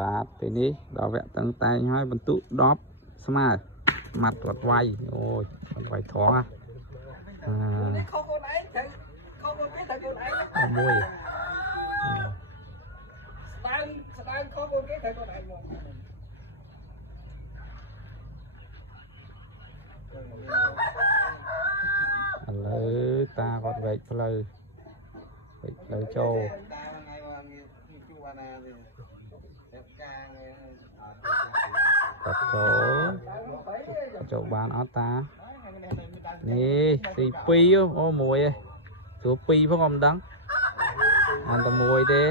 បាទពេលនេះដល់វគ្គតឹងតែងហើយបន្ទុក10ស្មើម៉ាត់គាត់វាយអូយគាត់វាយធំណាខោកូនឯងត្រូវខោកូនគេត្រូវកូនឯងមួយស្ដើងខោកូនគេត្រូវកូនឯងមកឥឡូវតាគាត់វែកផ្លូវចូលចូលបានអត់តានេះទី2អូមួយឯងសួរ2ផងអត់ដឹងអត់តែមួយទេ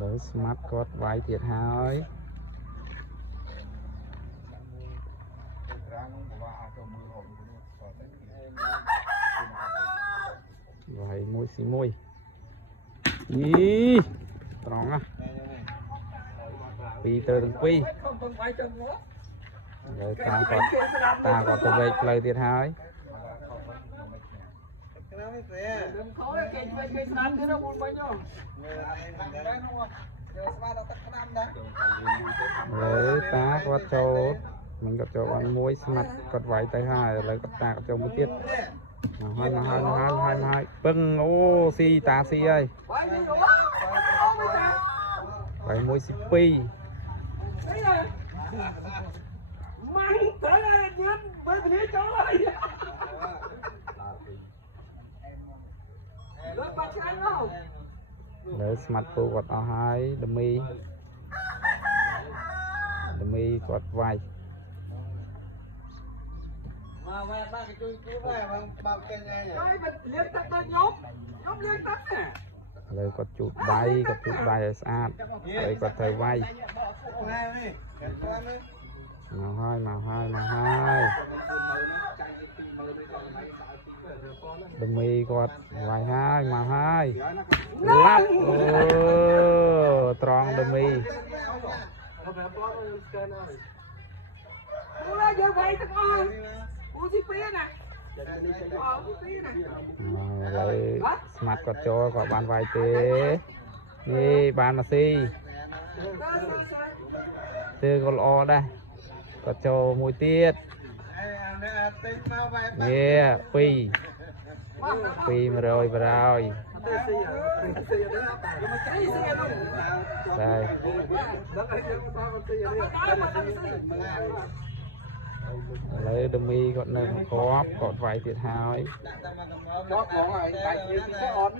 លើស្មាត់គាត់វាយទៀតហើយវាយមួយស៊ីមួយយីត្រង់ណា2ទៅទាំង2លើតាគាត់ទៅវែកផ្លូវទៀតហើយលើតាគាត់ចូលមិនគាត់ចូលបានមួយស្មាត់គាត់វាយទៅហើយឥឡូវគាត់តាគាត់ចូលមួយទៀតមកហើយពឹងអូស៊ីតាស៊ីហើយវាយមួយស៊ី2ម៉ាំងត្រូវឲ្យញ៉ាំបើគ្នាចូលហើយលើបាត់ឆ្ងាញ់មកលើស្មាត់ពូគាត់អស់ហើយដមីគាត់វាយមកបាទគេជួយដែរបើគេញ៉ាំហើយមិនលៀងទឹកទៅខ្ញុំលៀងទឹកណាលើគាត់ជូតដៃឲ្យស្អាតហើយគាត់ត្រូវវាយមកហើយដមីគាត់វាយហើយមកហើយឡាប់អូត្រង់ដមីអូយើងវាយទាំងអស់អូទី2ណាឥឡូវស្មាត់គាត់ចូលគាត់បានវាយទេនេះបានមកស៊ីទើក៏ល្អដែរគាត់ចូលមួយទៀតនេះ200ដែរឥឡូវដមីគាត់នៅមកគាត់វាយទៀតហើយគាត់បងឲ្យដាច់នេះទៅអត់